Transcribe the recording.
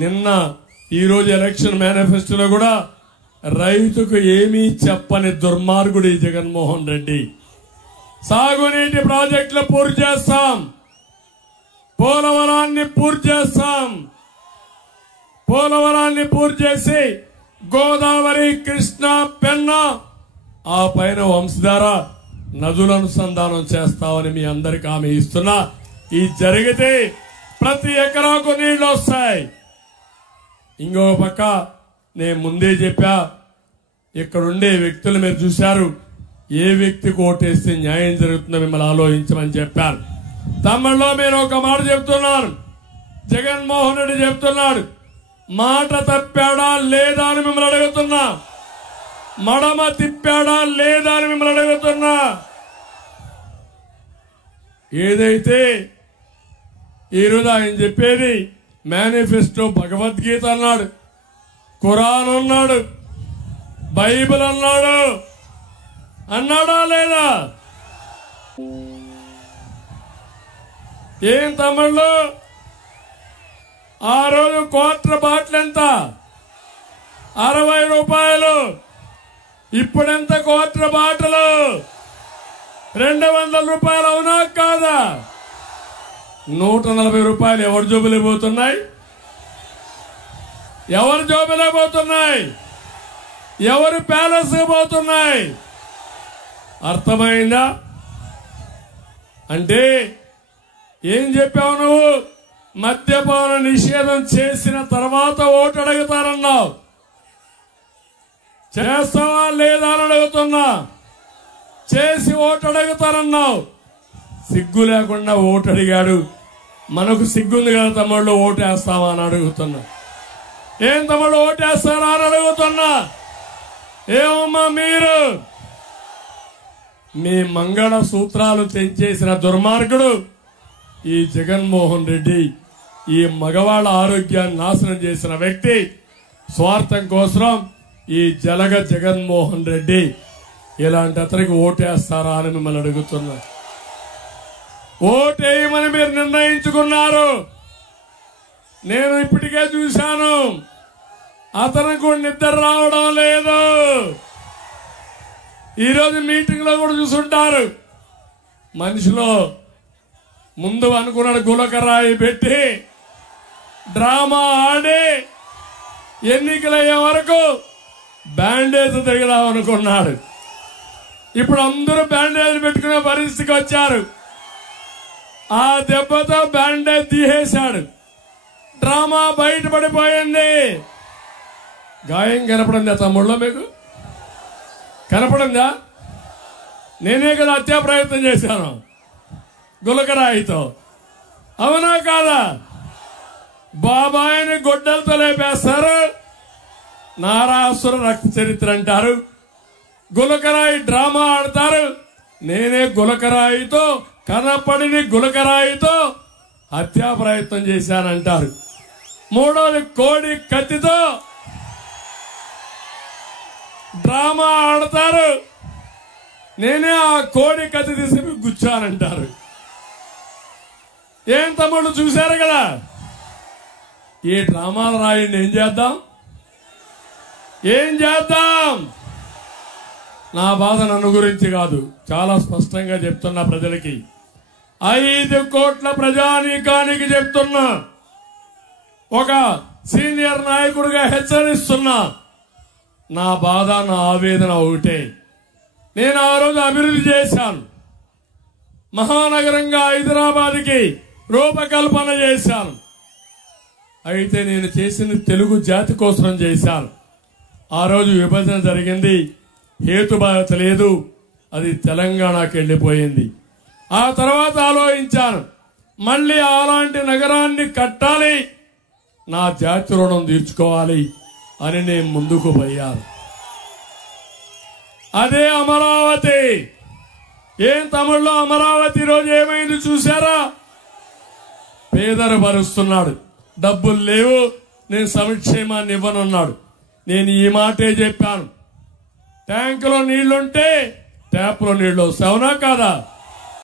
నిన్న ఈరోజు ఎలక్షన్ మేనిఫెస్టోలో కూడా రైతుకు ఏమీ చెప్పని దుర్మార్గుడు ఈ జగన్మోహన్ రెడ్డి. సాగునీటి ప్రాజెక్టులు పూర్తి చేస్తాం, పోలవరాన్ని పూర్తి చేస్తాం, పోలవరాన్ని పూర్తి చేసి గోదావరి, కృష్ణా, పెన్నా ఆ పైన వంశధార నదుల అనుసంధానం చేస్తామని మీ అందరికి హామీ ఇస్తున్నా. ఈ జరిగితే ప్రతి ఎకరాకు నీళ్లు వస్తాయి. ఇంకో పక్క నేను ముందే చెప్పా, ఇక్కడుండే వ్యక్తులు మీరు చూశారు, ఏ వ్యక్తికి ఓటేస్తే న్యాయం జరుగుతుందో మిమ్మల్ని ఆలోచించమని చెప్పాను. తమిళలో మీరు ఒక మాట చెప్తున్నాను, జగన్మోహన్ రెడ్డి చెప్తున్నాడు, మాట తప్పాడా లేదా అని మిమ్మల్ని అడుగుతున్నా, మడమ తిప్పాడా లేదా అని మిమ్మల్ని అడుగుతున్నా. ఏదైతే ఈరోజు ఆయన చెప్పేది మేనిఫెస్టో, భగవద్గీత అన్నాడు, ఖురాన్ అన్నాడు, బైబిల్ అన్నాడు, అన్నాడా లేదా? ఏం తమిళ్లో ఆ రోజు క్వార్టర్ బాటిల్ ఎంత? 60 రూపాయలు. ఇప్పుడెంత క్వార్టర్ బాటిల్? 200 రూపాయలు. అవునా కాదా? 140 రూపాయలు ఎవరి జోబులే పోతున్నాయి? ఎవరి జోబులే పోతున్నాయి? ఎవరి ప్యాలెస్ పోతున్నాయి? అర్థమైందా? అంటే ఏం చెప్పావు నువ్వు? మద్యపాన నిషేధం చేసిన తర్వాత ఓటు అడుగుతారన్నావు. చేస్తావా లేదా అని అడుగుతున్నా. చేసి ఓటు అడుగుతారన్నావు. సిగ్గు లేకుండా ఓటు అడిగాడు. మనకు సిగ్గుంది కదా తమ్ముళ్ళు, ఓటేస్తావా అని అడుగుతున్నా. ఏం తమ్ముళ్ళు ఓటేస్తారా అని అడుగుతున్నా. ఏమమ్మా మీరు? మీ మంగళ సూత్రాలు తెంచేసిన దుర్మార్గుడు ఈ జగన్మోహన్ రెడ్డి. ఈ మగవాళ్ళ ఆరోగ్యాన్ని నాశనం చేసిన వ్యక్తి. స్వార్థం కోసం ఈ జగన్మోహన్ రెడ్డి. ఇలాంటి అతనికి ఓటేస్తారా అని మిమ్మల్ని అడుగుతున్నా. ఓటేయమని మీరు నిర్ణయించుకున్నారు. నేను ఇప్పటికే చూశాను, అతనికి నిద్ర రావడం లేదు. ఈరోజు మీటింగ్ లో కూడా చూసుంటారు. మనిషిలో ముందు అనుకున్నాడు, గులకరాయి పెట్టి డ్రామా ఆడి ఎన్నికలయ్యే వరకు బ్యాండేజ్ తిరగదాం అనుకున్నాడు. ఇప్పుడు అందరూ బ్యాండేజ్ పెట్టుకునే పరిస్థితికి వచ్చారు. ఆ దెబ్బతో బ్యాండేజ్ తీసేశాడు. డ్రామా బయటపడిపోయింది. గాయం కనపడిందా తమ్ముళ్ళో? మీకు కనపడిందా? నేనే కదా హత్యా ప్రయత్నం చేశాను గులకరాయితో. అవునా కాదా? బాబాయిని గొడ్డలతో లేపేస్తారు, నారాసుర రక్త చరిత్ర అంటారు. గులకరాయి డ్రామా ఆడతారు. నేనే గులకరాయితో, కనపడిని గులకరాయితో హత్యా ప్రయత్నం చేశానంటారు. మూడోది కోడి కత్తితో డ్రామా ఆడతారు. నేనే ఆ కోడి కత్తి తీసి గుచ్చానంటారు. ఏం తమ్ముళ్ళు చూశారు కదా? ఈ డ్రామాలు రాయండి. ఏం చేద్దాం? ఏం చేద్దాం? నా బాధ నన్ను గురించి కాదు, చాలా స్పష్టంగా చెప్తున్నా ప్రజలకి. 5 కోట్ల ప్రజానీకానికి చెప్తున్నా, ఒక సీనియర్ నాయకుడిగా హెచ్చరిస్తున్నా. నా బాధ, నా ఆవేదన ఒకటే. నేను ఆ రోజు అభివృద్ధి చేశాను. మహానగరంగా హైదరాబాద్కి రూపకల్పన చేశాను. అయితే నేను చేసింది తెలుగు జాతి కోసం చేశాను. ఆ రోజు విభజన జరిగింది, హేతుబద్ధత లేదు, అది తెలంగాణకి వెళ్ళిపోయింది. ఆ తర్వాత ఆలోచించాను, మళ్ళీ అలాంటి నగరాన్ని కట్టాలి, నా జాతి రుణం తీర్చుకోవాలి అని నేను ముందుకు పోయాను. అదే అమరావతి. ఏం తమిళ్లో అమరావతి రోజు ఏమైంది చూసారా? పేదరు భరుస్తున్నాడు, డబ్బులు లేవు, నేను సంక్షేమాన్ని ఇవ్వనున్నాడు. నేను ఈ మాటే చెప్పాను, ట్యాంకులో నీళ్లుంటే ట్యాప్లో నీళ్లు వస్తాయి. అవునా కాదా?